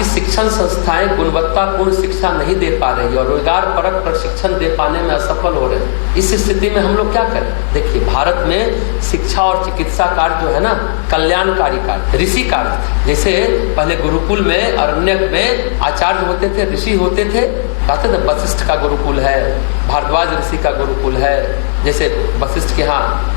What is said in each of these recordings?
की शिक्षण संस्थाएं गुणवत्तापूर्ण शिक्षा नहीं दे पा रही और रोजगार परक प्रशिक्षण दे पाने में असफल हो रहे हैं। इस स्थिति में हम लोग क्या करें? देखिए, भारत में शिक्षा और चिकित्सा कार्य जो है ना, कल्याणकारी कार्य, ऋषि कार्य था। जैसे पहले गुरुकुल में, अरण्यक में आचार्य होते थे, ऋषि होते थे, कहते थे वशिष्ठ का गुरुकुल है, भारद्वाज ऋषि का गुरुकुल है। जैसे वशिष्ठ के यहाँ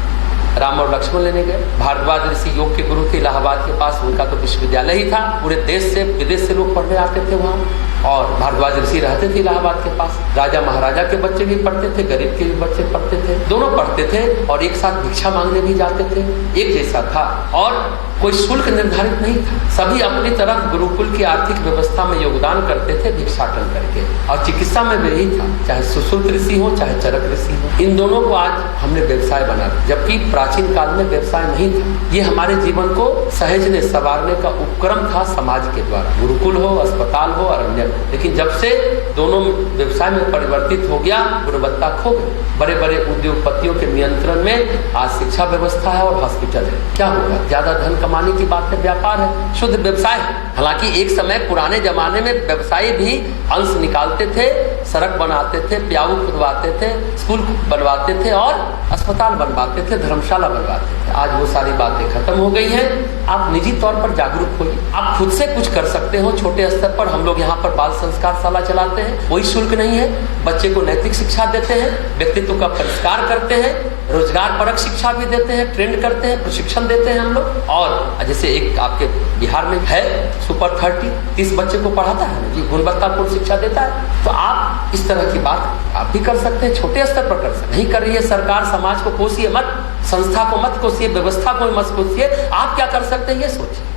राम और लक्ष्मण लेने गए, भारद्वाज ऋषि योग के गुरु थे इलाहाबाद के पास, उनका तो विश्वविद्यालय ही था, पूरे देश से विदेश से लोग पढ़ने आते थे वहाँ। और भारद्वाज ऋषि रहते थे इलाहाबाद के पास, राजा महाराजा के बच्चे भी पढ़ते थे, गरीब के भी बच्चे पढ़ते थे, दोनों पढ़ते थे और एक साथ भिक्षा मांगने भी जाते थे, एक जैसा था और कोई शुल्क निर्धारित नहीं था। सभी अपनी तरफ गुरुकुल की आर्थिक व्यवस्था में योगदान करते थे भिक्षाटन करके। और चिकित्सा में भी यही था, चाहे सुश्रुत ऋषि हो चाहे चरक ऋषि हो, इन दोनों को आज हमने व्यवसाय बना दिया, जबकि प्राचीन काल में व्यवसाय नहीं था। ये हमारे जीवन को सहेजने संवारने का उपक्रम था समाज के द्वारा, गुरुकुल हो, अस्पताल हो, अरण्य हो। लेकिन जब से दोनों व्यवसाय में परिवर्तित हो गया, गुणवत्ता खो गई। बड़े बड़े उद्योगपतियों के नियंत्रण में आज शिक्षा व्यवस्था है और हॉस्पिटल है। क्या होगा? ज्यादा धन कमाने की बात है, व्यापार है, शुद्ध व्यवसाय है। हालांकि एक समय पुराने जमाने में व्यवसायी भी अंश निकालते थे, सड़क बनाते थे, प्याऊ खुदवाते थे, स्कूल बनवाते थे और अस्पताल बनवाते थे, धर्मशाला बनवाते थे। आज वो सारी बातें खत्म हो गई हैं। आप निजी तौर पर जागरूक होइए, आप खुद से कुछ कर सकते हो। छोटे स्तर पर हम लोग यहाँ पर बाल संस्कार शाला चलाते हैं, कोई शुल्क नहीं है, बच्चे को नैतिक शिक्षा देते हैं, व्यक्तित्व का परिष्कार करते हैं, रोजगार परक शिक्षा भी देते हैं, ट्रेंड करते हैं, प्रशिक्षण देते हैं हम लोग। और जैसे एक आपके बिहार में है सुपर 30 बच्चे को पढ़ाता है, ये गुणवत्तापूर्ण शिक्षा देता है। तो आप इस तरह की बात आप भी कर सकते हैं, छोटे स्तर पर कर सकते। नहीं कर रही है सरकार, समाज को कोसिए मत, संस्था को मत कोसिए, व्यवस्था को मत कोसिए, आप क्या कर सकते हैं ये सोचिए।